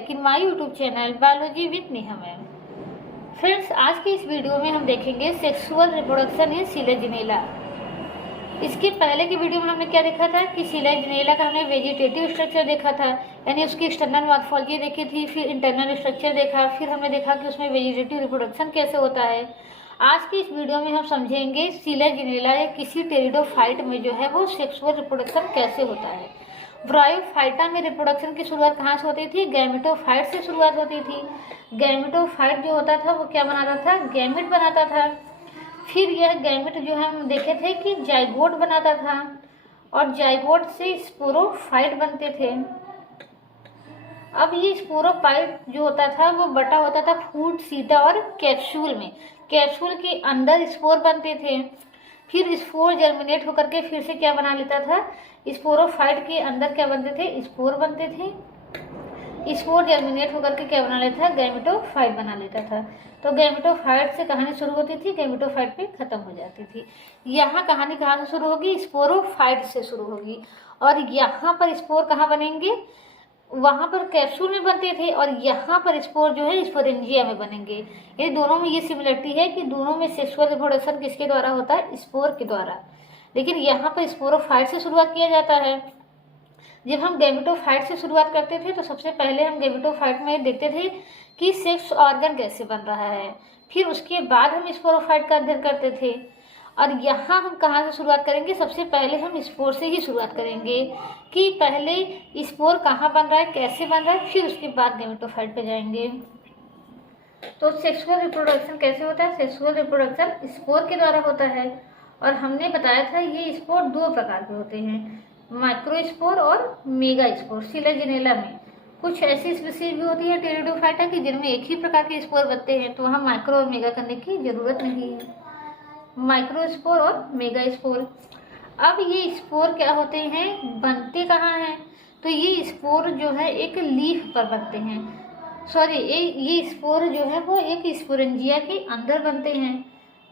Back in my YouTube channel biology with Neha ma'am. Friends, आज की इस वीडियो में हम देखेंगे सेक्सुअल रिप्रोडक्शन इन सिलेजिनेला। इसके पहले की वीडियो में हमने क्या देखा था कि सिलेजिनेला का हमने वेजिटेटिव स्ट्रक्चर देखा था, यानी उसकी एक्सटर्नल मॉर्फोलॉजी देखी थी, फिर इंटरनल स्ट्रक्चर देखा, फिर हमने देखा कि उसमें वेजिटेटिव रिप्रोडक्शन कैसे होता है। आज की इस वीडियो में हम समझेंगे सिलेजिनेला या किसी टेरिडोफाइट में जो है वो सेक्सुअल रिप्रोडक्शन कैसे होता है। ब्रायोफाइटा में रिप्रोडक्शन की शुरुआत कहाँ से होती थी? गैमेटोफाइट से शुरुआत होती थी। गैमेटोफाइट जो होता था वो क्या बनाता था? गैमेट बनाता था। फिर यह गैमेट जो है हम देखे थे कि जाइगोट बनाता था, और जाइगोट से स्पोरोफाइट बनते थे। अब ये स्पोरोफाइट जो होता था वो बटा होता था फूड, सीटा और कैप्सूल में। कैप्सूल के अंदर स्पोर बनते थे, फिर स्पोर जर्मिनेट होकर के फिर से क्या बना लेता था? स्पोरोफाइट के अंदर क्या बनते थे? स्पोर बनते थे। स्पोर जर्मिनेट होकर के क्या बना लेता था? गैमेटोफाइट बना लेता था। तो गैमेटोफाइट से कहानी शुरू होती थी, गैमेटोफाइट पे खत्म हो जाती थी। यहाँ कहानी कहाँ से शुरू होगी? स्पोरोफाइट से शुरू होगी। और यहाँ पर स्पोर कहाँ बनेंगे? वहां पर कैप्सूल में बनते थे, और यहाँ पर स्पोर जो है स्पोरेंजिया में बनेंगे। ये दोनों में ये सिमिलरिटी है कि दोनों में सेक्सुअल रिप्रोडक्शन किसके द्वारा होता है? स्पोर के द्वारा। लेकिन यहाँ पर स्पोरोफाइट से शुरुआत किया जाता है। जब हम गैमेटोफाइट से शुरुआत करते थे तो सबसे पहले हम गैमेटोफाइट में देखते थे कि सेक्स ऑर्गन कैसे बन रहा है, फिर उसके बाद हम स्पोरोफाइट का अध्ययन करते थे। और यहाँ हम कहाँ से शुरुआत करेंगे? सबसे पहले हम स्पोर से ही शुरुआत करेंगे कि पहले स्पोर कहाँ बन रहा है, कैसे बन रहा है, फिर उसके बाद गैमेटोफाइट पे जाएंगे। तो सेक्सुअल रिप्रोडक्शन कैसे होता है? सेक्सुअल रिप्रोडक्शन स्पोर के द्वारा होता है। और हमने बताया था ये स्पोर दो प्रकार के होते हैं, माइक्रोस्पोर और मेगा स्पोर। सिलेजिनेला में कुछ ऐसी स्पीसीज भी होती है टेरिडोफाइटा की जिनमें एक ही प्रकार के स्पोर बनते हैं, तो वहाँ माइक्रो और मेगा करने की जरूरत नहीं है। माइक्रोस्पोर और मेगा स्पोर। अब ये स्पोर क्या होते हैं, बनते कहाँ हैं? तो ये स्पोर जो है एक लीफ पर बनते हैं। सॉरी, ये स्पोर जो है वो एक स्पोरेंजिया के अंदर बनते हैं।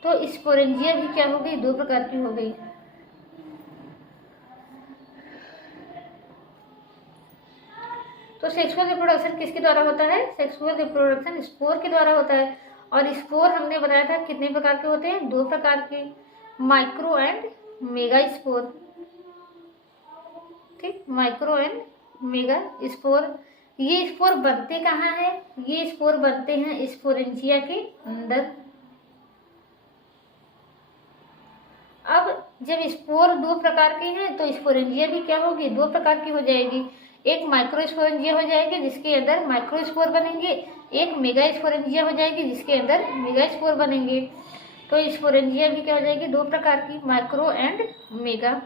तो स्पोरेंजिया भी क्या हो गई? दो प्रकार की हो गई। तो सेक्सुअल रिप्रोडक्शन किसके द्वारा होता है? सेक्सुअल रिप्रोडक्शन स्पोर के द्वारा होता है। और स्पोर हमने बताया था कितने प्रकार के होते हैं? दो प्रकार के, माइक्रो एंड मेगा स्पोर। ठीक, माइक्रो एंड मेगा स्पोर। ये स्पोर बनते कहाँ हैं? ये स्पोर बनते हैं स्पोरेंजिया के अंदर। अब जब स्पोर दो प्रकार के हैं तो स्पोरेंजिया भी क्या होगी? दो प्रकार की हो जाएगी। एक माइक्रोस्पोरेंजिया हो जाएगी जिसके अंदर माइक्रोस्पोर बनेंगे, एक मेगा स्पोरेंजिया हो जाएगी जिसके अंदर मेगा स्पोर बनेंगे। तो स्पोरेंजिया भी क्या हो जाएगी? दो प्रकार की, माइक्रो एंड मेगा।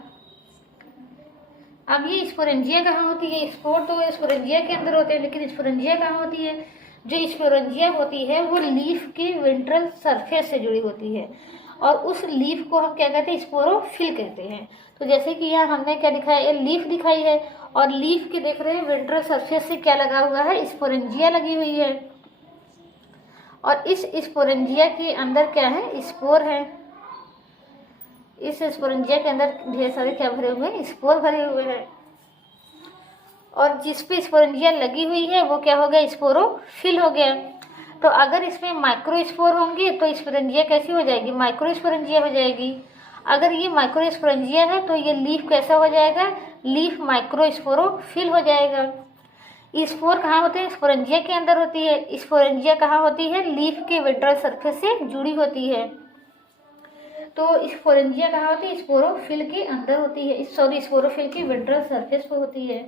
अब ये स्पोरेंजिया कहाँ होती है? स्पोर तो स्पोरेंजिया के अंदर होते हैं, लेकिन स्पोरेंजिया कहाँ होती है? जो स्पोरेंजिया होती है वो लीफ के वेंट्रल सरफेस से जुड़ी होती है, और उस लीफ को हम क्या कहते हैं? स्पोरोफिल कहते हैं। तो जैसे कि यहाँ हमने क्या दिखाया? ये लीफ दिखाई है, और लीफ के देख रहे हैं वेंट्रल सरफेस से क्या लगा हुआ है? स्पोरेंजिया लगी हुई है। और इस स्पोरेंजिया के अंदर क्या है? स्पोर है। इस स्पोरेंजिया के अंदर ढेर सारे क्या भरे हुए हैं? स्पोर भरे हुए हैं। और जिस पे स्पोरेंजिया लगी हुई है वो क्या हो गया? स्पोरोफिल हो गया। तो अगर इसमें माइक्रोस्पोर होंगे तो स्पोरेंजिया कैसी हो जाएगी? माइक्रोस्पोरेंजिया हो जाएगी। अगर ये माइक्रोस्पोरेंजिया है तो ये लीफ कैसा हो जाएगा? लीफ माइक्रोस्पोरोफिल हो जाएगा। स्पोर कहाँ होते हैं? स्पोरेंजिया के अंदर होती है। स्पोरेंजिया कहाँ होती है? लीफ के वेंट्रल सरफेस से जुड़ी होती है। तो स्पोरेंजिया कहाँ होती है? स्पोरोफिल के अंदर होती है, सॉरी स्पोरोफिल के वेंट्रल सरफेस पर होती है।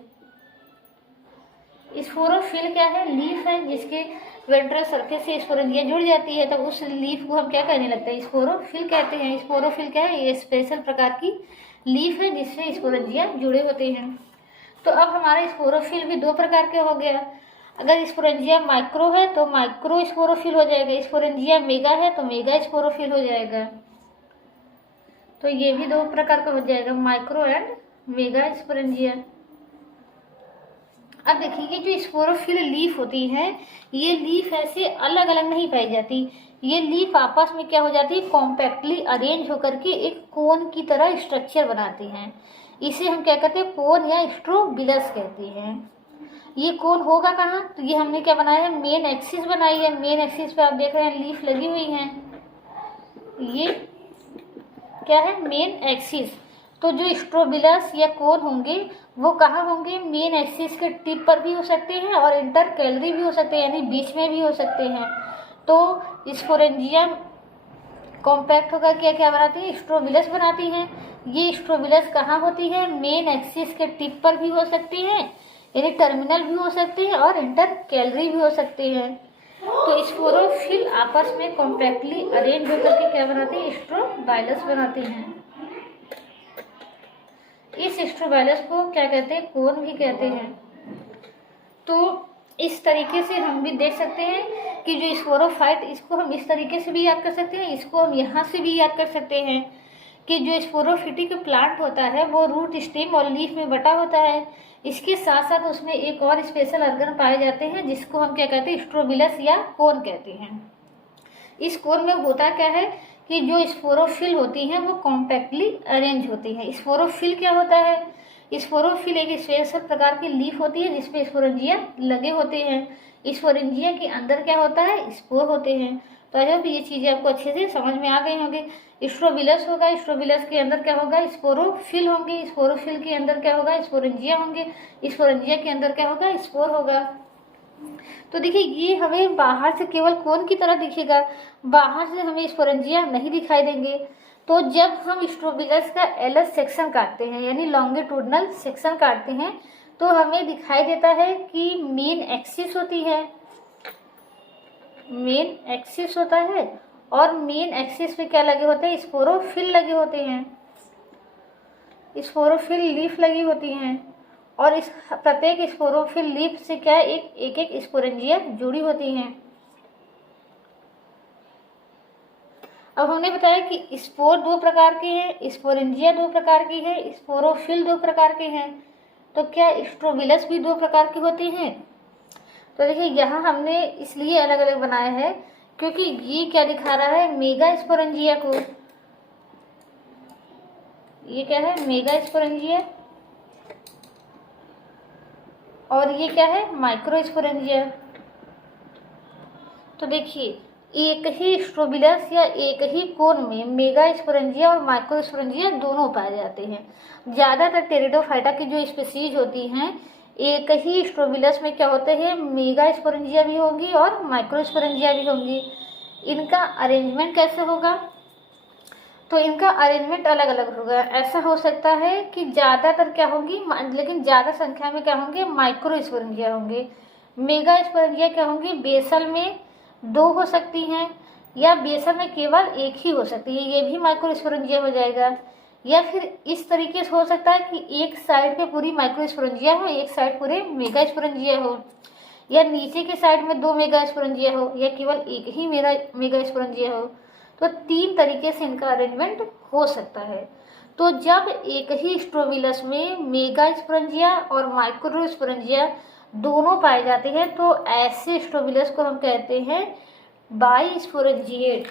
स्पोरोफिल क्या है? लीफ है जिसके वेंट्रल सरफेस से स्पोरेंजिया जुड़ जाती है, तो उस लीफ को हम क्या कहने लगते हैं? स्पोरोफिल कहते हैं। स्पोरोफिल क्या है? ये स्पेशल प्रकार की लीफ है जिससे स्पोरेंजिया जुड़े होते हैं। तो अब हमारा स्पोरोफिल भी दो प्रकार के हो गया। अगर स्पोरेंजिया माइक्रो है तो माइक्रो स्पोरोफिल हो जाएगा, स्पोरेंजिया मेगा है तो मेगा स्पोरोफिल हो जाएगा। तो ये भी दो प्रकार का हो जाएगा, माइक्रो एंड मेगा स्पोरेंजिया। अब देखिए जो स्पोरोफिल लीफ होती है, ये लीफ ऐसे अलग अलग नहीं पाई जाती। ये लीफ आपस में क्या हो जाती है? कॉम्पैक्टली अरेंज होकर के एक कोन की तरह स्ट्रक्चर बनाती हैं। इसे हम क्या कहते हैं? कोन या स्ट्रोबिलस कहते हैं। ये कोन होगा कहाँ, तो ये हमने क्या बनाया है, मेन एक्सिस बनाई है। मेन एक्सिस पे आप देख रहे हैं लीफ लगी हुई हैं, ये क्या है, मेन एक्सिस। तो जो स्ट्रोबिलस या कोन होंगे वो कहाँ होंगे, मेन एक्सिस के टिप पर भी हो सकते हैं और इंटर कैलरी भी हो सकते हैं, यानी बीच में भी हो सकते हैं। तो स्पोरेंजियम कॉम्पैक्ट होकर क्या क्या बनाती है, स्ट्रोबिलस बनाती हैं। ये स्ट्रोबिलस कहाँ होती है, मेन एक्सिस के टिप पर भी हो सकती हैं, यानी टर्मिनल भी हो सकते हैं और इंटर कैलरी भी हो सकते हैं। तो स्पोरोफिल आपस में कॉम्पैक्टली अरेंज होकर के क्या बनाती है, स्ट्रोबाइलस बनाती हैं। इस स्ट्रोबाइलस को क्या कहते हैं, कोन भी कहते हैं। तो इस तरीके से हम भी देख सकते हैं कि जो स्पोरोफाइट, इसको हम इस तरीके से भी याद कर सकते हैं, इसको हम यहाँ से भी याद कर सकते हैं कि जो स्पोरोफिटिक प्लांट होता है वो रूट, स्टेम और लीफ में बटा होता है। इसके साथ साथ उसमें एक और स्पेशल ऑर्गन पाए जाते हैं जिसको हम क्या कहते हैं, स्ट्रोबिलस या कोन कहते हैं। इस कोन में होता क्या है कि जो स्पोरोफिल होती हैं वो कॉम्पैक्टली अरेंज होती हैं। स्पोरोफिल क्या होता है, स्पोरोफिल एक स्पेशल प्रकार की लीफ होती है जिसपे स्पोरेंजिया लगे होते हैं। स्पोरेंजिया के अंदर क्या होता है, स्पोर होते हैं। तो आई होप ये चीज़ें आपको अच्छे से समझ में आ गई होंगी। स्ट्रोबिलस होगा, स्ट्रोबिलस के अंदर क्या होगा, स्पोरोफिल होंगे, स्पोरोफिल के अंदर क्या होगा, स्पोरेंजिया होंगे, स्पोरेंजिया के अंदर क्या होगा, स्पोर होगा। तो देखिए ये हमें बाहर से केवल कोन की तरह दिखेगा, बाहर से हमें स्पोरेंजिया नहीं दिखाई देंगे। तो जब हम स्ट्रोबिलस का एलस सेक्शन काटते हैं, यानी लॉन्गिट्यूडनल सेक्शन काटते हैं, तो हमें दिखाई देता है कि मेन एक्सिस होती है, मेन एक्सिस होता है और मेन एक्सिस पे क्या लगे होते हैं, स्पोरोफिल लगे होते हैं, स्पोरोफिल लीफ लगी होती हैं और इस प्रत्येक स्पोरोफिल लीफ से क्या एक एक स्पोरेंजिया जुड़ी होती हैं। अब हमने बताया कि स्पोर दो प्रकार के हैं, स्पोरेंजिया दो प्रकार की है, स्पोरोफिल दो प्रकार के हैं। तो क्या स्ट्रोबिलस भी दो प्रकार की होती हैं। तो देखिए यहाँ हमने इसलिए अलग अलग बनाया है क्योंकि ये क्या दिखा रहा है, मेगा स्पोरेंजिया को, ये क्या है, मेगा स्पोरेंजिया, और ये क्या है, माइक्रो स्पोरेंजिया। तो देखिए एक ही स्ट्रोबिलस या एक ही कोन में मेगा स्पोरेंजिया और माइक्रो स्पोरेंजिया दोनों पाए जाते हैं। ज़्यादातर टेरिडोफाइटा की जो स्पीसीज होती हैं, एक ही स्ट्रोबिलस में क्या होते हैं, मेगा स्पोरेंजिया भी होंगी और माइक्रो स्पोरेंजिया भी होंगी। इनका अरेंजमेंट कैसे होगा, तो इनका अरेंजमेंट अलग अलग होगा। ऐसा हो सकता है कि ज़्यादातर क्या होंगी, लेकिन ज़्यादा संख्या में क्या होंगे, माइक्रो स्पोरेंजिया होंगे। मेगा स्पोरेंजिया क्या होंगी, बेसल में दो हो सकती हैं या बेसल में केवल एक ही हो सकती है, ये भी माइक्रो स्पोरेंजिया हो जाएगा। या फिर इस तरीके से हो सकता है कि एक साइड पे पूरी माइक्रो स्पोरेंजिया हो, एक साइड पूरे मेगा स्पोरेंजिया हो, या नीचे के साइड में दो मेगा स्पोरेंजिया हो, या केवल एक ही मेगा स्पोरेंजिया हो। तो तीन तरीके से इनका अरेंजमेंट हो सकता है। तो जब एक ही स्ट्रोबिलस में मेगा स्पोरेंजिया और माइक्रो स्पोरेंजिया दोनों पाए जाते हैं तो ऐसे स्ट्रोबिलस को हम कहते हैं बाइस्पोरेंजिएट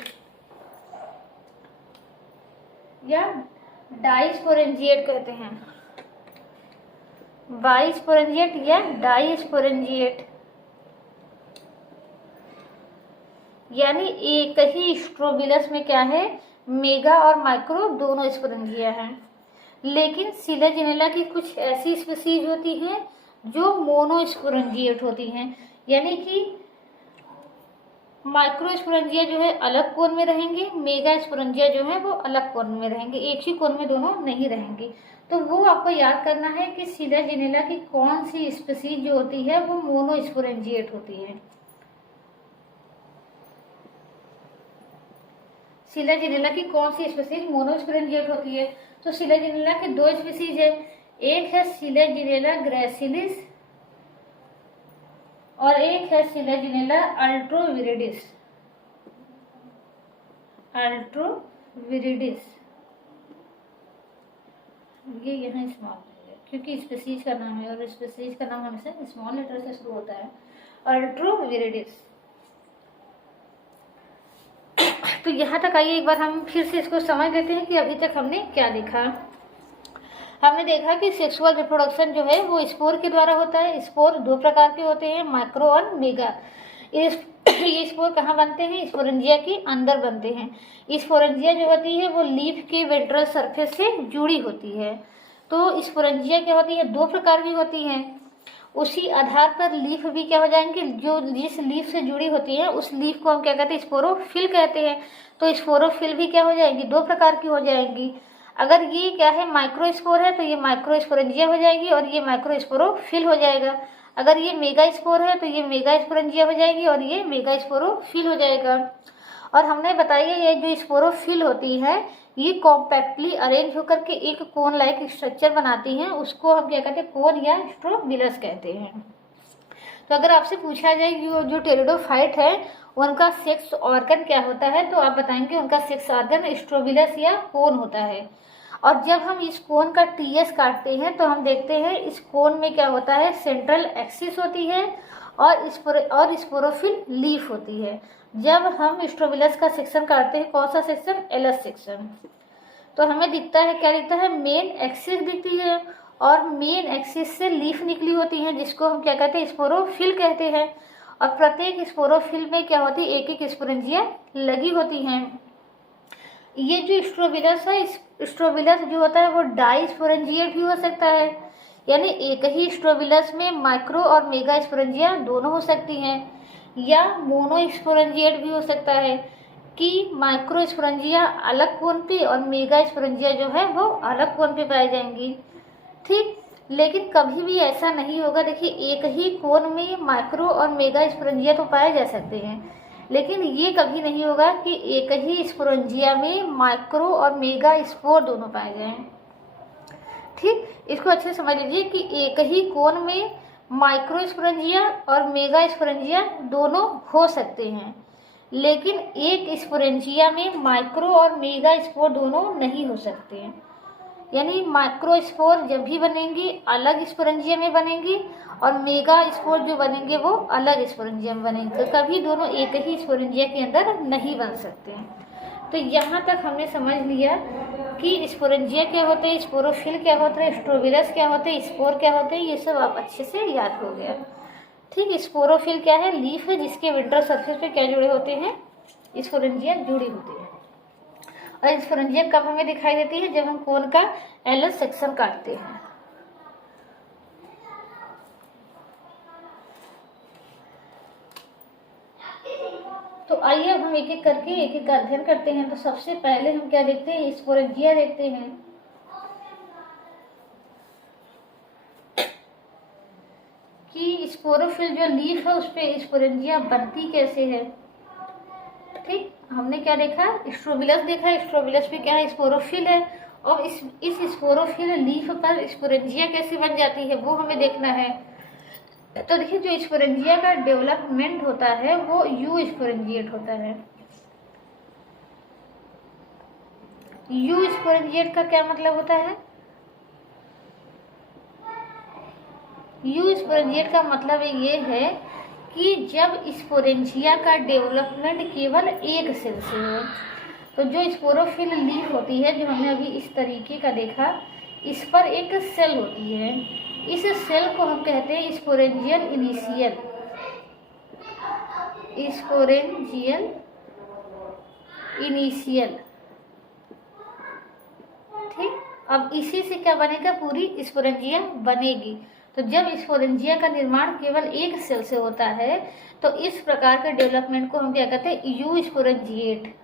या डाइस्पोरेंजिएट कहते हैं, बाइस्पोरेंजिएट या डाइस्पोरेंजिएट। यानी एक ही स्ट्रोबिलस में क्या है, मेगा और माइक्रो दोनों स्पोरेंजिया हैं। लेकिन सिलेजिनेला की कुछ ऐसी स्पीसीज होती हैं जो मोनोस्पोरेंजिएट होती हैं, यानी कि माइक्रो स्पोरेंजिया जो है अलग कोन में रहेंगे, मेगा स्पोरेंजिया जो है वो अलग कोन में रहेंगे, एक ही कोन में दोनों नहीं रहेंगे। तो वो आपको याद करना है कि सिलेजिनेला की कौन सी स्पीसीज जो होती है वो मोनोस्पोरेंजिएट होती है। सिलेजिनेला की कौन सी स्पीसीज मोनोस्पोरेंजिएट होती है, तो सिलेजिनेला की दो स्पीसीज है, एक है सिलेजिनेला ग्रेसिलिस और एक है सिलेजिनेला अल्ट्रोविरिडिस, अल्ट्रोविरिडिस। ये यहाँ स्मॉल है क्योंकि स्पीसीज का नाम है और स्पीसीज का नाम हमेशा स्मॉल लेटर से शुरू होता है, अल्ट्रोविरिडिस। तो यहाँ तक आइए एक बार हम फिर से इसको समझ लेते हैं कि अभी तक हमने क्या देखा। हमने देखा कि सेक्सुअल रिप्रोडक्शन जो है वो स्पोर के द्वारा होता है। स्पोर दो प्रकार के होते हैं, माइक्रो और मेगा। ये स्पोर कहाँ बनते हैं? स्पोरेंजिया के अंदर बनते हैं। स्पोरेंजिया जो होती है वो लीफ के वेंट्रल सरफेस से जुड़ी होती है। तो स्पोरेंजिया क्या होती है? दो प्रकार की होती हैं। उसी आधार पर लीफ भी क्या हो जाएंगे? जो जिस लीफ से जुड़ी होती है उस लीफ को हम क्या कहते हैं? स्पोरोफिल कहते हैं। तो स्पोरोफिल भी क्या हो जाएगी? दो प्रकार की हो जाएंगी। अगर ये क्या है? माइक्रोस्पोर है तो ये माइक्रोस्पोरेंजिया हो जाएगी और ये माइक्रोस्पोरोफिल हो जाएगा। अगर ये मेगा स्पोर है तो ये मेगा स्पोरेंजिया हो जाएगी और ये मेगा स्पोरोफिल हो जाएगा। और हमने बताया ये जो स्पोरोफिल होती है ये कॉम्पैक्टली अरेंज होकर के एक कोन लाइक स्ट्रक्चर बनाती हैं, उसको हम क्या कहते हैं? कोन या स्ट्रोबिलस कहते हैं। तो अगर आपसे पूछा जाए कि वो जो टेरिडोफाइट है उनका सेक्स ऑर्गन क्या होता है, तो आप बताएंगे उनका सेक्स ऑर्गन स्ट्रोबिलस या कोन होता है। और जब हम इस कोन का टीएस काटते हैं तो हम देखते हैं इस कोन में क्या होता है? सेंट्रल एक्सिस होती है और स्पोरोफिल लीफ होती है। जब हम स्ट्रोबिलस का सेक्शन काटते हैं, कौन सा सेक्शन? एलस सेक्शन, तो हमें दिखता है, क्या दिखता है? मेन एक्सिस दिखती है और मेन एक्सिस से लीफ निकली होती है जिसको हम क्या कहते हैं? स्पोरोफिल कहते हैं। और प्रत्येक स्पोरोफिल में क्या होती है? एक एक स्पोरेंजिया लगी होती हैं। ये जो स्ट्रोबिलस है, स्ट्रोबिलस जो होता है वो डाई स्पोरेंजिएट भी हो सकता है, यानी एक ही स्ट्रोबिलस में माइक्रो और मेगा स्पोरेंजिया दोनों हो सकती हैं। या मोनो स्पोरेंजिएट भी हो सकता है कि माइक्रो स्पोरेंजिया अलग कोन पे और मेगा स्पोरेंजिया जो है वो अलग कोन पे पाई जाएंगी। ठीक, लेकिन कभी भी ऐसा नहीं होगा। देखिए, एक ही कोन में माइक्रो और मेगा स्पोरेंजिया तो पाए जा सकते हैं, लेकिन ये कभी नहीं होगा कि एक ही स्पोरेंजिया में माइक्रो और मेगा स्पोर दोनों पाए जाएं। ठीक, इसको अच्छे से समझ लीजिए कि एक ही कोन में माइक्रो स्पोरेंजिया और मेगा स्पोरेंजिया दोनों हो सकते हैं, लेकिन एक स्पोरेंजिया में माइक्रो और मेगा स्पोर दोनों नहीं हो सकते हैं। यानी माइक्रो स्पोर जब भी बनेंगी अलग स्पोरेंजिया में बनेंगी और मेगा स्पोर जो बनेंगे वो अलग स्पोरेंजिया में बनेंगे। कभी दोनों एक ही स्पोरेंजिया के अंदर नहीं बन सकते हैं। तो यहाँ तक हमने समझ लिया कि स्पोरेंजिया क्या होते हैं, स्पोरोफिल क्या होता है, स्ट्रोबिलस क्या होते हैं, स्पोर क्या होते हैं, ये सब आप अच्छे से याद हो गया। ठीक, स्पोरोफिल क्या है? लीफ है जिसके विंटर सरफेस पे क्या जुड़े होते हैं? स्पोरेंजिया जुड़ी होती है। और स्पोरेंजिया कब हमें दिखाई देती है? जब हम कोन का एलस सेक्शन काटते हैं। तो आइए अब हम एक एक करके एक एक का अध्ययन करते हैं। तो सबसे पहले हम क्या देखते हैं? स्पोरेंजिया देखते हैं कि स्पोरोफिल जो लीफ है उस पे स्पोरेंजिया बनती कैसे है। ठीक, हमने क्या देखा? स्ट्रोबिलस देखा। स्ट्रोबिलस पे क्या है? स्पोरोफिल है। और इस स्पोरोफिल लीफ पर स्पोरेंजिया कैसे बन जाती है वो हमें देखना है। तो देखिए, जो स्पोरेंजिया का डेवलपमेंट होता है वो यू स्पोरेंजिएट होता है। यू स्पोरेंजिएट का क्या मतलब होता है? यू स्पोरेंजिएट का मतलब ये है कि जब स्पोरेंजिया का डेवलपमेंट केवल एक सेल से हो। तो जो स्पोरोफिल लीफ होती है, जो हमने अभी इस तरीके का देखा, इस पर एक सेल होती है। इस सेल को हम कहते हैं स्पोरेंजियल इनिशियल। Sporangial initial. ठीक, अब इसी से क्या बनेगा? पूरी स्पोरेंजिया बनेगी। तो जब स्पोरेंजिया का निर्माण केवल एक सेल से होता है तो इस प्रकार के डेवलपमेंट को हम क्या कहते हैं? You sporangiate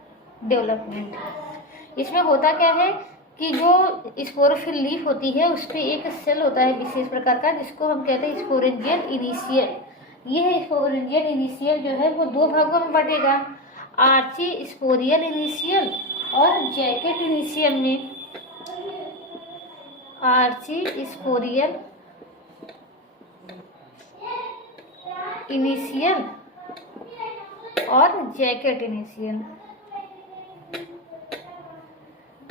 development. इसमें होता क्या है कि जो स्पोरोफिल लीफ होती है उस पर एक सेल होता है विशेष प्रकार का, जिसको हम कहते हैं स्पोरेंजियल इनिशियल। यह स्पोरेंजियल इनिशियल जो है वो दो भागों में बटेगा, आर्ची स्पोरियल इनिशियल और जैकेट इनिशियल में। आर्ची स्पोरियल इनिशियल और जैकेट इनिशियल।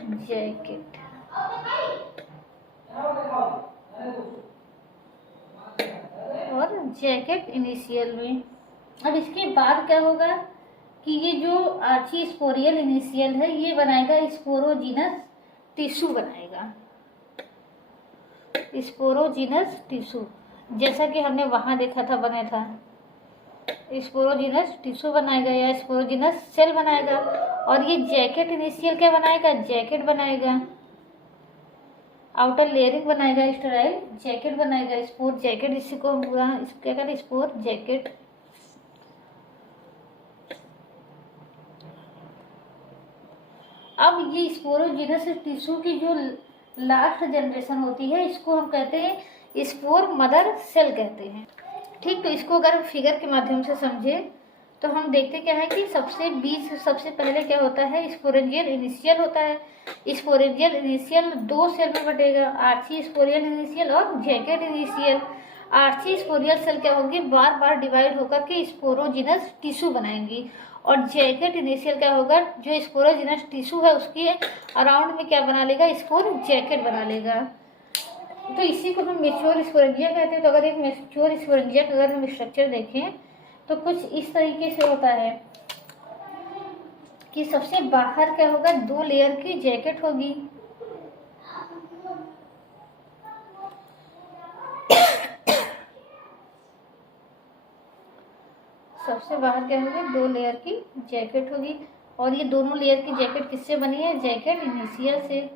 जैकेट और जैकेट इनिशियल में। अब इसके बाद क्या होगा कि ये जो आर्ची स्पोरियल इनिशियल है ये बनाएगा स्पोरोजिनस टिश्यू बनाएगा। स्पोरोजीनस टिश्यू, जैसा कि हमने वहाँ देखा था बना था। स्पोरोजीनस टिश्यू बनाएगा या स्पोरोजीनस सेल बनाएगा। और ये जैकेट इनिशियल क्या बनाएगा, जैकेट बनाएगा, आउटर लेयरिंग बनाएगा, स्टेराइल जैकेट बनाएगा, स्पोर जैकेट, इसी को हम पूरा क्या कहते हैं, स्पोर जैकेट। अब ये स्पोरोजीनस टिश्यू की जो लास्ट जनरेशन होती है, इसको हम कहते हैं स्पोर मदर सेल कहते हैं। ठीक, तो इसको अगर फिगर के माध्यम से समझे तो हम देखते क्या है कि सबसे पहले क्या होता है, स्पोरेंजियल इनिशियल होता है। स्पोरेंजियल इनिशियल दो सेल में बटेगा, आर्ची स्पोरियल इनिशियल और जैकेट इनिशियल। आर्ची स्पोरियल सेल क्या होगी, बार बार डिवाइड होकर के स्पोरोजिनस टिश्यू बनाएंगी। और जैकेट इनिशियल क्या होगा, जो स्पोरोजिनस टिश्यू है उसके अराउंड में क्या बना लेगा, स्पोर जैकेट बना लेगा। तो इसी को हम मैच्योर स्पोरेंजिया कहते हैं। तो अगर एक मैच्योर स्पोरेंजिया का अगर हम स्ट्रक्चर देखें तो कुछ इस तरीके से होता है कि सबसे बाहर क्या होगा, 2 लेयर की जैकेट होगी। सबसे बाहर क्या होगी, 2 लेयर की जैकेट होगी। और ये दोनों लेयर की जैकेट किससे बनी है, जैकेट इनिशियल से।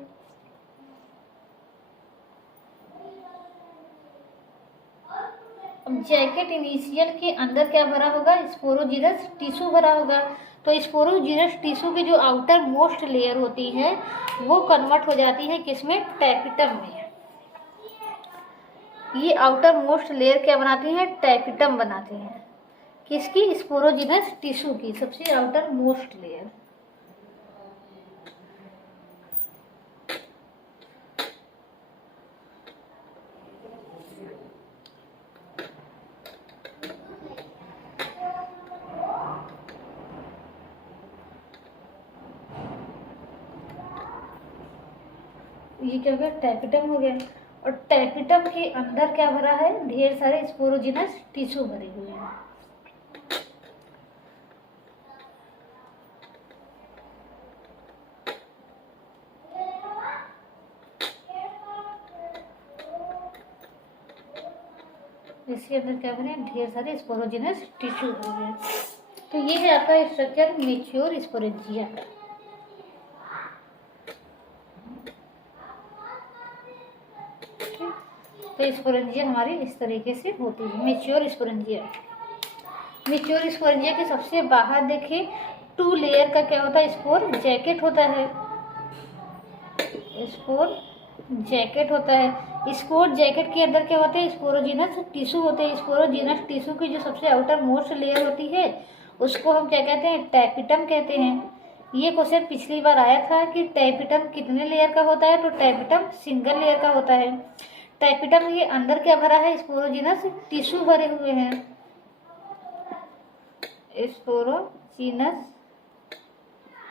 अब जैकेट इनिशियल के अंदर क्या भरा होगा, स्पोरोजिनस टिश्यू भरा होगा। तो स्पोरोजिनस टिश्यू की जो आउटर मोस्ट लेयर होती है वो कन्वर्ट हो जाती है किसमें, टैपिटम में। ये आउटर मोस्ट लेयर क्या बनाती है, टैपिटम बनाती है। किसकी, स्पोरोजिनस टिश्यू की सबसे आउटर मोस्ट लेयर। ये क्या हो गया, टैपिटम हो गया। और टैपिटम के अंदर क्या भरा है, ढेर सारे स्पोरोजिनस टिश्यू भरे हुए हैं। इसके अंदर क्या बने, ढेर सारे स्पोरोजिनस टिश्यू भरे हैं। तो ये है आपका स्ट्रक्चर मैच्योर स्पोरेंजिया। तो स्पोरेंजिया हमारी इस तरीके से होती है, मैच्योर स्पोरेंजिया। मैच्योर स्पोरेंजिया के सबसे बाहर देखिए 2 लेयर का क्या होता है, स्पोर जैकेट होता है। स्पोर जैकेट होता है। स्पोर जैकेट के अंदर क्या होते हैं, स्पोरोजिनस टिश्यू होते हैं। स्पोरोजिनस टिश्यू की जो सबसे आउटर मोस्ट लेयर होती है उसको हम क्या कहते हैं, टैपिटम कहते हैं। ये क्वेश्चन पिछली बार आया था कि टैपिटम कितने लेयर का होता है, तो टैपिटम सिंगल लेयर का होता है। टैपिटम के अंदर क्या भरा है, स्पोरोजिनस टिश्यू भरे हुए हैं। स्पोरोजिनस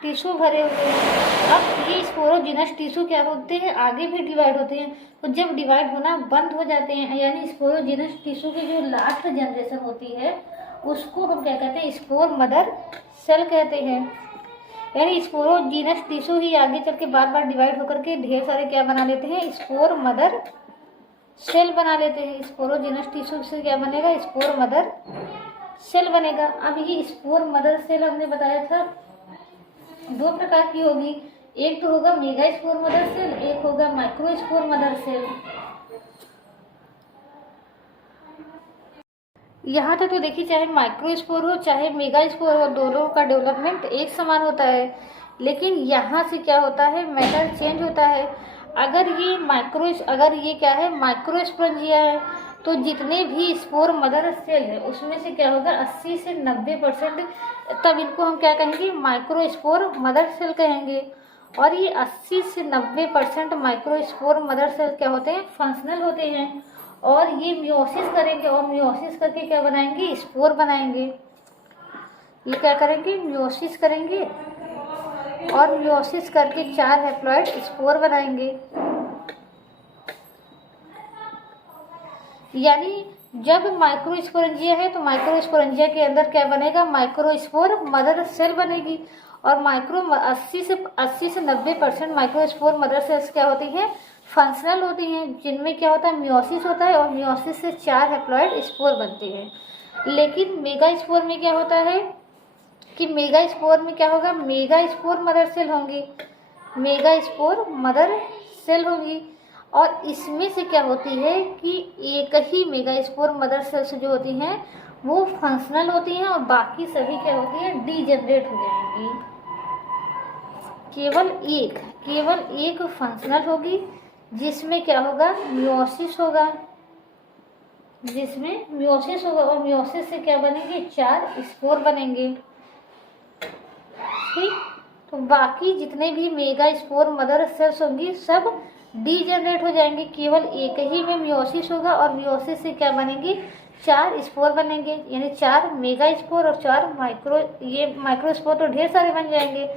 टिश्यू भरे हुए हैं। अब ये स्पोरोजिनस टिश्यू क्या होते हैं, आगे भी डिवाइड होते हैं। तो जब डिवाइड होना बंद हो जाते हैं, यानी स्पोरोजिनस टिश्यू की जो लास्ट जनरेशन होती है उसको हम क्या कहते हैं, स्पोर मदर सेल कहते हैं। यानी स्पोरोजिनस टिश्यू ही आगे चल के बार बार डिवाइड होकर के ढेर सारे क्या बना लेते हैं, स्पोर मदर सेल बना लेते हैं। स्पोरोजिनस टिश्यू से क्या बनेगा, स्पोर मदर सेल बनेगा। अब ये स्पोर मदर सेल हमने बताया था 2 प्रकार की होगी, एक तो होगा मेगा स्पोर मदर सेल, एक होगा माइक्रो स्पोर मदर सेल। यहाँ तक तो देखिए, चाहे माइक्रो स्पोर हो चाहे मेगा स्पोर हो, दोनों का डेवलपमेंट एक समान होता है। लेकिन यहाँ से क्या होता है, मैटर चेंज होता है। अगर ये क्या है, माइक्रो स्पोरेंजिया है, तो जितने भी स्पोर मदर सेल है उसमें से क्या होगा, 80 से 90%, तब इनको हम क्या कहेंगे, माइक्रो स्पोर मदर सेल कहेंगे। और ये 80 से 90% माइक्रो स्पोर मदर सेल क्या होते हैं, फंक्शनल होते हैं। और ये मियोसिस करेंगे और मियोसिस करके क्या बनाएंगे, स्पोर बनाएंगे। ये क्या करेंगे, मियोसिस करेंगे और मियोसिस करके 4 हैप्लॉइड स्पोर बनाएंगे। यानी जब माइक्रोस्पोरेंजिया है तो माइक्रोस्पोरेंजिया के अंदर क्या बनेगा, माइक्रोस्पोर मदर सेल बनेगी। और 80 से 90% माइक्रोस्पोर मदर सेल्स क्या होती हैं, फंक्शनल होती हैं जिनमें क्या होता है, मियोसिस होता है और मियोसिस से 4 हैप्लॉइड स्पोर बनते हैं। लेकिन मेगा स्पोर में क्या होता है कि मेगा स्पोर में क्या होगा, मेगा स्पोर मदर सेल होंगी, मेगा स्पोर मदर सेल होगी। और इसमें से क्या होती है कि एक ही मेगा स्पोर मदर सेल्स जो होती हैं वो फंक्शनल होती हैं और बाकी सभी क्या होती है, डीजेनरेट हो जाएंगी। केवल एक फंक्शनल होगी जिसमें क्या होगा, मियोसिस होगा, जिसमें मियोसिस होगा और मियोसिस से क्या बनेंगे, 4 स्पोर बनेंगे। ठीक, तो बाकी जितने भी मेगा स्पोर मदर सेल्स होंगी सब डीजेनरेट हो जाएंगे। केवल एक ही में मियोसिस होगा और मियोसिस से क्या बनेंगे, 4 स्पोर बनेंगे, यानी 4 मेगा स्पोर और 4 माइक्रो, ये माइक्रो स्पोर तो ढेर सारे बन जाएंगे।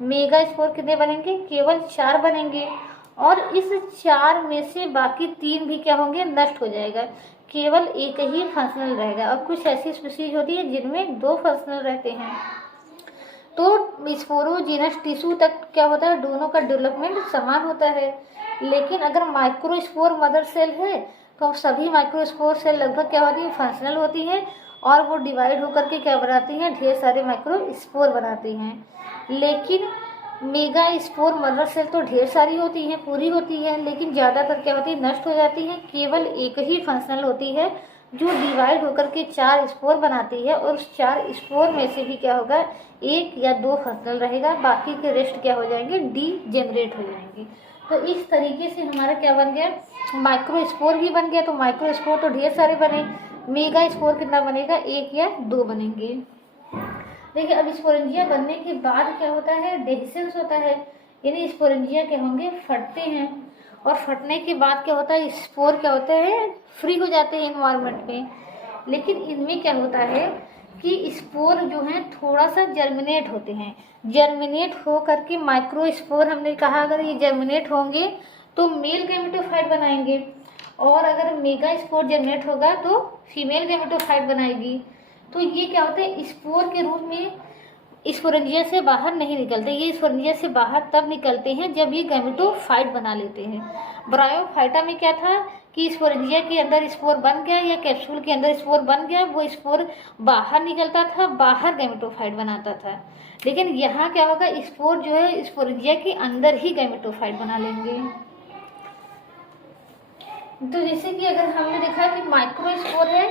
मेगा स्पोर कितने बनेंगे, केवल 4 बनेंगे। और इस 4 में से बाकी 3 भी क्या होंगे, नष्ट हो जाएगा, केवल एक ही फंक्शनल रहेगा। और कुछ ऐसी स्पीशीज होती है जिनमें 2 फंक्शनल रहते हैं। तो स्पोरोजीनस टिश्यू तक क्या होता है, दोनों का डेवलपमेंट समान होता है। लेकिन अगर माइक्रोस्पोर मदर सेल है तो सभी माइक्रोस्पोर सेल लगभग क्या होती है, फंक्शनल होती हैं और वो डिवाइड होकर के क्या बनाती हैं, ढेर सारे माइक्रोस्पोर बनाती हैं। लेकिन मेगा स्पोर मदर सेल तो ढेर सारी होती हैं, पूरी होती है, लेकिन ज़्यादातर क्या होती है, नष्ट हो जाती हैं। केवल एक ही फंक्शनल होती है जो डिवाइड होकर के 4 स्पोर बनाती है और उस 4 स्पोर में से भी क्या होगा, 1 या 2 फंक्शनल रहेगा, बाकी के रेस्ट क्या हो जाएंगे, डीजेनरेट हो जाएंगे। तो इस तरीके से हमारा क्या बन गया, माइक्रो स्पोर भी बन गया। तो माइक्रो स्पोर तो ढेर सारे बने, मेगा स्पोर कितना बनेगा, 1 या 2 बनेंगे। देखिए अब स्पोरेंजिया बनने के बाद क्या होता है, डेhiscence होता है, यानी स्पोरेंजिया क्या होंगे, फटते हैं। और फटने के बाद क्या होता है, स्पोर क्या होते हैं, फ्री हो जाते हैं इन्वायरमेंट में। लेकिन इनमें क्या होता है कि स्पोर जो हैं थोड़ा सा जर्मिनेट होते हैं। जर्मिनेट हो करके माइक्रो स्पोर, हमने कहा अगर ये जर्मिनेट होंगे तो मेल गैमेटोफाइट बनाएंगे, और अगर मेगा स्पोर जर्मिनेट होगा तो फीमेल गैमेटोफाइट बनाएगी। तो ये क्या होता है, स्पोर के रूप में स्पोरेंजिया से बाहर नहीं निकलते। ये स्पोरेंजिया से बाहर तब निकलते हैं जब ये गैमेटोफाइट बना लेते हैं। ब्रायोफाइटा में क्या था कि स्पोरेंजिया के अंदर स्पोर बन गया या कैप्सूल के अंदर स्पोर बन गया, वो स्पोर बाहर निकलता था, बाहर गैमेटोफाइट बनाता था। लेकिन यहाँ क्या होगा, स्पोर जो है स्पोरेंजिया के अंदर ही गैमेटोफाइट बना लेंगे। तो जैसे कि अगर हमने देखा कि माइक्रो स्पोर है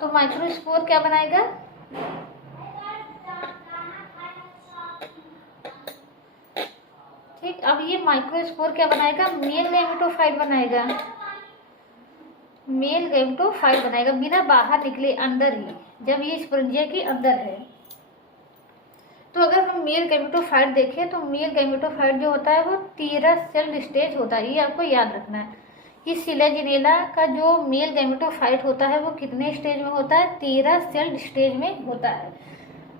तो माइक्रो स्पोर क्या बनाएगा, ठीक। अब ये माइक्रो स्पोर क्या बनाएगा, मेल गैमेटोफाइट बनाएगा, मेल गैमेटोफाइट बनाएगा बिना बाहर निकले, अंदर ही, जब ये स्पोरेंजिया के अंदर है। तो अगर हम मेल गैमेटोफाइट देखें तो मेल गैमेटोफाइट जो होता है वो 13 सेल स्टेज होता है। ये आपको याद रखना है कि सिलेजिनेला का जो मेल गैमेटोफाइट होता है वो कितने स्टेज में होता है, 13 सेल स्टेज में होता है।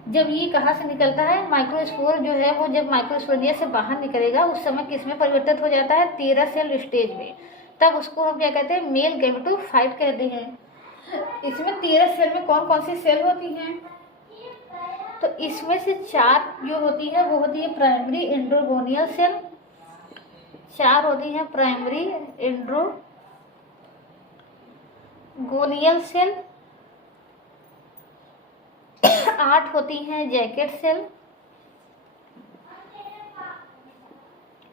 जब ये कहाँ से निकलता है, माइक्रोस्पोर जो है वो जब माइक्रोस्पोरेंजिया से बाहर निकलेगा उस समय किसमें परिवर्तित हो जाता है, 13 सेल स्टेज में। तब उसको हम क्या कहते हैं, मेल गैमेटोफाइट कहते हैं। इसमें 13 सेल में कौन कौन सी सेल होती हैं, तो इसमें से 4 जो होती है वो होती है प्राइमरी एंड्रोगोनियल सेल, 4 होती हैं प्राइमरी एंड्रोगोनियल सेल, 8 होती हैं जैकेट सेल,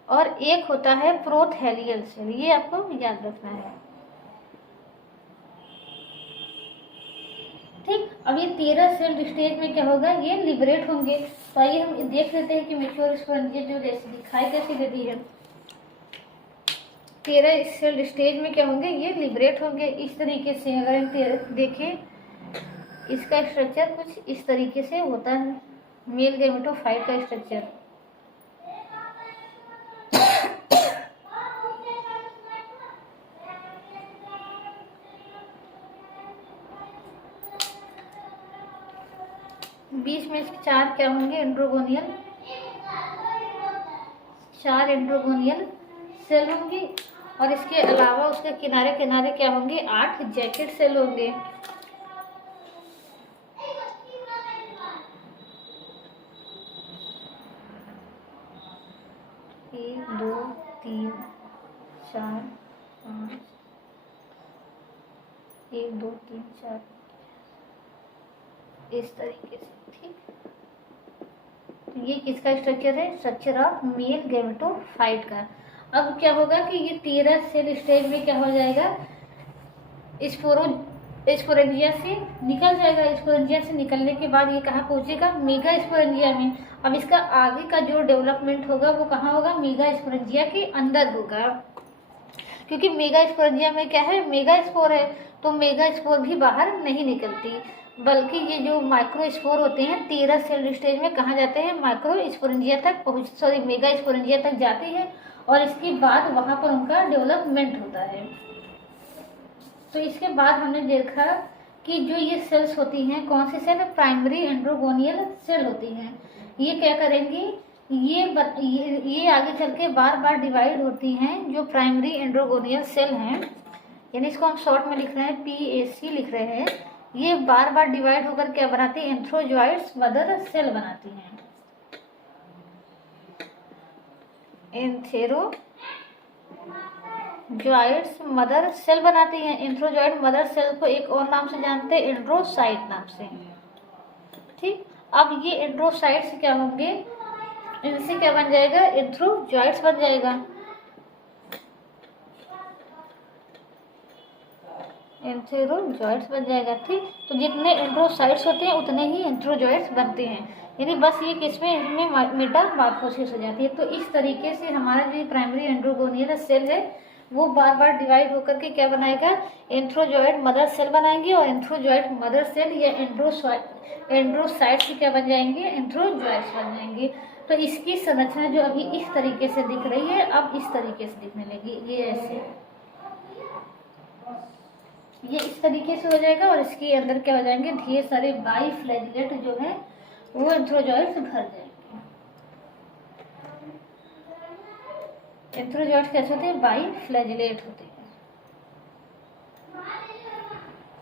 और 1 होता है प्रोथैलियल सेल। ये आपको याद रखना है, ठीक। अब ये 13 सेल स्टेज में क्या होगा, ये लिबरेट होंगे। तो आइए हम देख लेते हैं कि मैच्योर स्पोरेंजिया जो जैसे दिखाई कैसी देती है। 13 सेल स्टेज में क्या होंगे, ये लिबरेट होंगे इस तरीके से। अगर हम देखें इसका स्ट्रक्चर कुछ इस तरीके से होता है, मेल गैमेटोफाइट का स्ट्रक्चर। बीच में 4 क्या होंगे, एंड्रोगोनियल, 4 एंड्रोगोनियल सेल होंगे, और इसके अलावा उसके किनारे किनारे क्या होंगे, 8 जैकेट सेल होंगे। 1 2 3 4 5 1 2 3 4 इस तरीके से। ठीक, तो ये किसका स्ट्रक्चर है? स्ट्रक्चर ऑफ मेल गैमेटोफाइट का। अब क्या होगा कि ये 13 सेल स्टेज में क्या हो जाएगा, स्पोरेंजिया से निकल जाएगा। स्पोरेंजिया से निकलने के बाद ये कहाँ पहुंचेगा? मेगा स्पोरेंजिया में। अब इसका आगे का जो डेवलपमेंट होगा वो कहाँ होगा? मेगा स्पोरेंजिया के अंदर होगा, क्योंकि मेगा स्पोरेंजिया में क्या है? मेगा स्पोर है, तो मेगा स्पोर भी बाहर नहीं निकलती, बल्कि ये जो माइक्रो स्पोर होते हैं 13 सेल स्टेज में कहाँ जाते हैं? माइक्रो स्पोरेंजिया तक मेगा स्पोरेंजिया तक जाते हैं, और इसके बाद वहाँ पर उनका डेवलपमेंट होता है। तो इसके बाद हमने देखा कि जो ये सेल्स होती हैं, कौन सी सेल? प्राइमरी एंड्रोगोनियल सेल होती हैं। ये क्या करेंगी? ये आगे चल के बार बार डिवाइड होती हैं, जो प्राइमरी एंड्रोगोनियल सेल हैं, यानी इसको हम शॉर्ट में लिख रहे हैं, PAC लिख रहे हैं। ये बार बार डिवाइड होकर क्या बनाती है? एंथ्रोजॉइड्स मदर सेल बनाती हैं। एंथेरोजॉइड्स मदर सेल बनाती हैं। एंथ्रोजॉइड मदर सेल को एक और नाम से जानते हैं, एंड्रोसाइट नाम से। ठीक, अब ये एंड्रोसाइट्स क्या होंगे? इनसे क्या बन जाएगा? एंथ्रोजॉइड्स बन जाएगा। एंथेरोजॉइड्स बन जाएगा। ठीक, तो जितने एंड्रोसाइट्स होते हैं उतने ही एंथ्रोजॉइड्स बनते हैं, यानी बस ये किसमें? इनमें मेटामॉर्फोसिस हो जाती है। तो इस तरीके से हमारा जो प्राइमरी एंड्रोगोनियल सेल है वो बार बार डिवाइड होकर के क्या बनाएगा? एंथ्रोजॉइड मदर सेल बनाएंगे, और एंथ्रोजॉइड मदर सेल या एंड्रोसाइट्स क्या बन जाएंगे? एंथ्रोजॉइड्स बन जाएंगे। तो इसकी संरचना जो अभी इस तरीके से दिख रही है, अब इस तरीके से दिखने लगी। ये ऐसे, ये इस तरीके से हो जाएगा, और इसके अंदर क्या हो जाएंगे? ढेर सारे बाइफ्लैजिलेट जो है वो एंथ्रोजॉइड्स भर जाएंगे। एंथ्रोजॉइड्स कैसे होते हैं? बाइफ्लैजिलेट होते हैं।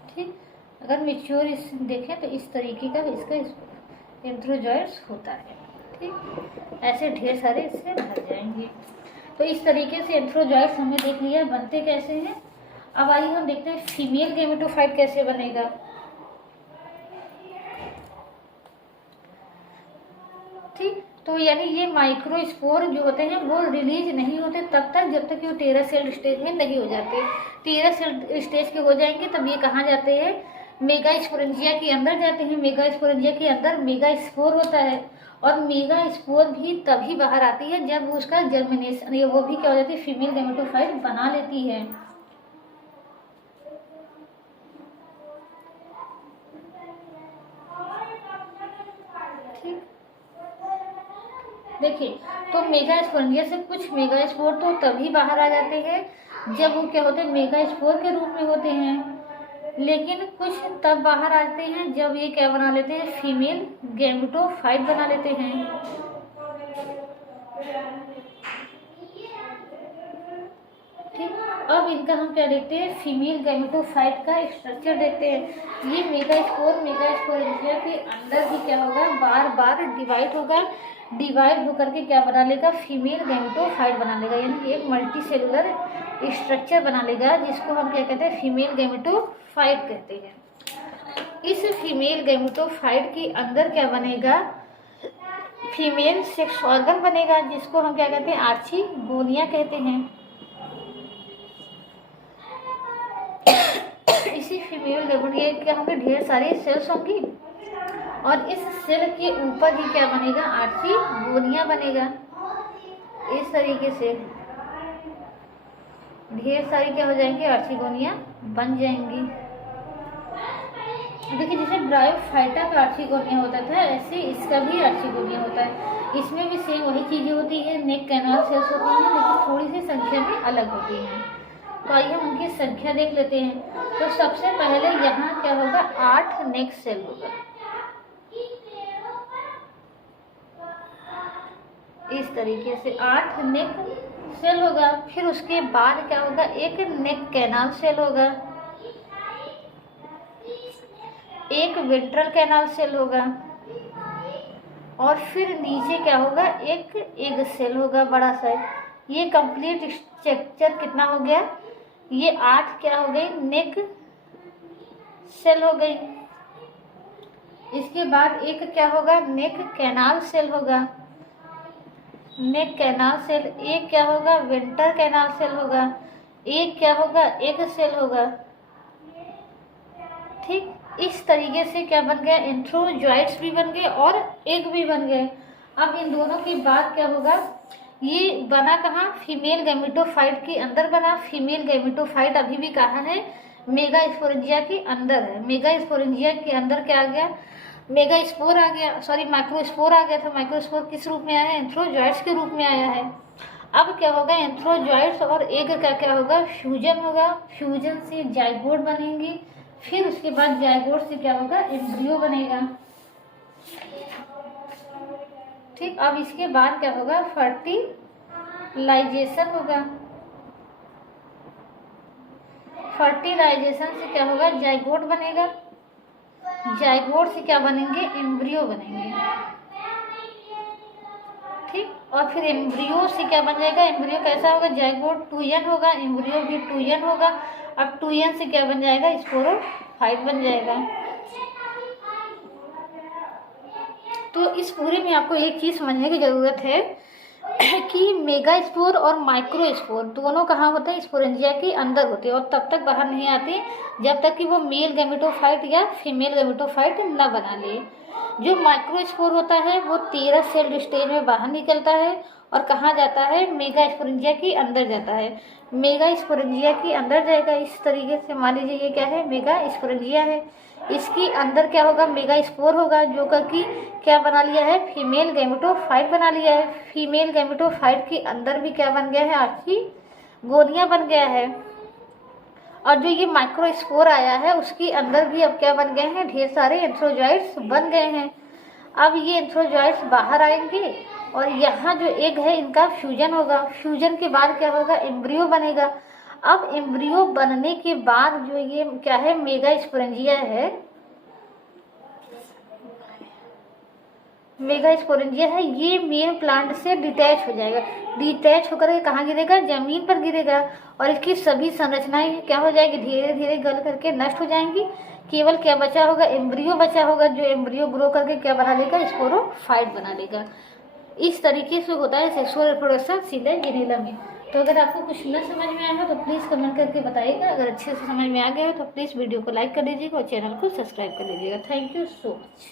ठीक, अगर मैच्योर इस देखें तो इस तरीके का इसका एंथ्रोजॉइड्स होता है। ठीक, ऐसे ढेर सारे इससे भर जाएंगे। तो इस तरीके से एंथ्रोजॉइड्स हमने देख लिया बनते कैसे हैं। अब आइए हम देखते हैं फीमेल गैमेटोफाइट कैसे बनेगा। ठीक, तो यानी ये माइक्रोस्पोर जो होते हैं वो रिलीज नहीं होते तब तक जब तक ये 13 सेल स्टेज में नहीं हो जाते। 13 सेल स्टेज के हो जाएंगे तब ये कहाँ जाते हैं? मेगा स्पोरेंजिया के अंदर जाते हैं। मेगा स्पोरेंजिया के अंदर मेगा स्पोर होता है, और मेगा स्पोर भी तभी बाहर आती है जब उसका जर्मिनेशन, वो भी क्या हो जाती है? फीमेल गैमेटोफाइट बना लेती है। देखिए, तो मेगा स्पोरेंजिया से कुछ मेगा स्पोर तो तभी बाहर आ जाते हैं जब वो क्या होते हैं? मेगा स्पोर के रूप में होते हैं, लेकिन कुछ तब बाहर आते हैं जब ये क्या बना लेते हैं? फीमेल गैमेटोफाइट बना लेते हैं। ठीक, अब इनका हम क्या देखते हैं? फीमेल गैमेटोफाइट का स्ट्रक्चर देखते हैं। ये मेगा स्पोरेंजिया के अंदर भी क्या होगा? बार बार डिवाइड होगा। डिवाइड होकर के क्या बना लेगा? फीमेल गैमेटोफाइट बना लेगा, यानी एक मल्टी सेलुलर स्ट्रक्चर बना लेगा, जिसको हम क्या कहते हैं? फीमेल गैमेटोफाइट कहते हैं। इस फीमेल गैमेटोफाइट के अंदर क्या बनेगा? फीमेल सेक्स ऑर्गन बनेगा, जिसको हम क्या कहते हैं? आर्चिगोनिया कहते हैं। इसी फीमेल गैमेटोफाइट के होंगे ढेर सारी सेल्स होंगी, और इस सेल के ऊपर ही क्या बनेगा? आर्चिगोनिया बनेगा। इस तरीके से ढेर सारी क्या हो जाएंगी? आर्चिगोनिया बन जाएंगी। देखिए, जैसे ब्रायोफाइटा का आर्चिगोनिया होता था, ऐसे इसका भी आर्चिगोनिया होता है। इसमें भी सेम वही चीजें होती है, नेक कैनाल सेल्स होती हैं, लेकिन थोड़ी सी संख्या में अलग होती हैं। तो आइए हम उनकी संख्या देख लेते हैं। तो सबसे पहले यहाँ क्या होगा? 8 नेक सेल होगा। इस तरीके से 8 नेक सेल होगा। फिर उसके बाद क्या होगा? एक नेक कैनाल सेल होगा, एक वेंट्रल कैनाल सेल होगा, और फिर नीचे क्या होगा? एक एग सेल होगा बड़ा सा। ये कंप्लीट स्ट्रक्चर कितना हो गया, ये 8 क्या हो गई, नेक सेल हो गई। इसके बाद एक क्या होगा, नेक कैनाल सेल होगा, नेक कैनाल सेल। एक क्या होगा, वेंटर कैनाल सेल होगा। एक क्या होगा, एग सेल होगा। ठीक, इस तरीके से क्या बन गया, इंट्रोजॉइट्स भी बन गए और एग भी बन गए। अब इन दोनों की बात क्या होगा, ये बना कहाँ, फीमेल गैमेटोफाइट के अंदर बना। फीमेल गैमेटोफाइट अभी भी कहाँ है, मेगा स्पोरेंजिया के अंदर है। मेगा स्पोरेंजिया के अंदर क्या आ गया, मेगा स्पोर आ गया, सॉरी माइक्रोस्पोर आ गया था। माइक्रोस्पोर किस रूप में आया है, एंथ्रोजॉइट्स के रूप में आया है। अब क्या होगा, एंथ्रोजॉइट्स और एग का क्या होगा, फ्यूजन होगा। फ्यूजन से जाइगोट बनेंगे, फिर उसके बाद जाइगोट से क्या होगा, एम्ब्रियो बनेगा। ठीक, अब इसके बाद क्या होगा, फर्टिलाइजेशन होगा। फर्टिलाइजेशन से क्या होगा, जाइगोट बनेगा। जाइगोट से क्या बनेंगे, एम्ब्रियो बनेंगे। ठीक, और फिर एम्ब्रियो से क्या बन जाएगा, एम्ब्रियो कैसा होगा, जाइगोट 2n होगा, एम्ब्रियो भी 2n होगा। अब 2n से क्या बन जाएगा, स्पोरोफाइट बन जाएगा। तो इस पूरे में आपको एक चीज समझने की जरूरत है कि मेगा स्पोर और माइक्रो स्पोर दोनों कहाँ होते हैं, स्पोरेंजिया के अंदर होते हैं और तब तक बाहर नहीं आते जब तक कि वो मेल गैमेटोफाइट या फीमेल गैमेटोफाइट न बना ले। जो माइक्रो स्पोर होता है वो 13 सेल स्टेज में बाहर निकलता है और कहाँ जाता है, मेगा स्पोरेंजिया के अंदर जाता है। मेगा स्पोरेंजिया के अंदर जाएगा। इस तरीके से मान लीजिए ये क्या है, मेगा स्पोरेंजिया है। इसके अंदर क्या होगा, मेगा स्पोर होगा जो कि क्या बना लिया है, फीमेल गैमेटोफाइट बना लिया है। फीमेल गैमेटोफाइट के अंदर भी क्या बन गया है, आखी गोलियां बन गया है। और जो ये माइक्रो स्पोर आया है उसके अंदर भी अब क्या बन गए हैं, ढेर सारे एंथ्रोजॉइट्स बन गए हैं। अब ये एंथ्रोजॉइट्स बाहर आएंगे और यहाँ जो एग है इनका फ्यूजन होगा। फ्यूजन के बाद क्या होगा, एम्ब्रियो बनेगा। अब एम्ब्रियो बनने के बाद जो ये क्या है, मेगा स्पोरेंजिया है, मेगा स्पोरेंजिया है, ये मेन प्लांट से डिटैच हो जाएगा। डिटैच होकर के कहाँ गिरेगा, जमीन पर गिरेगा और इसकी सभी संरचनाएं क्या हो जाएगी, धीरे धीरे गल करके नष्ट हो जाएंगी। केवल क्या बचा होगा, एम्ब्रियो बचा होगा, जो एम्ब्रियो ग्रो करके क्या बना लेगा, स्पोरोफाइट बना लेगा। इस तरीके से होता है सेक्सुअल रिप्रोडक्शन सिलेजिनेला में। तो अगर आपको कुछ न समझ में आया हो तो प्लीज़ कमेंट करके बताइएगा। अगर अच्छे से समझ में आ गया हो तो प्लीज़ वीडियो को लाइक कर दीजिएगा और चैनल को सब्सक्राइब कर लीजिएगा। Thank you so much.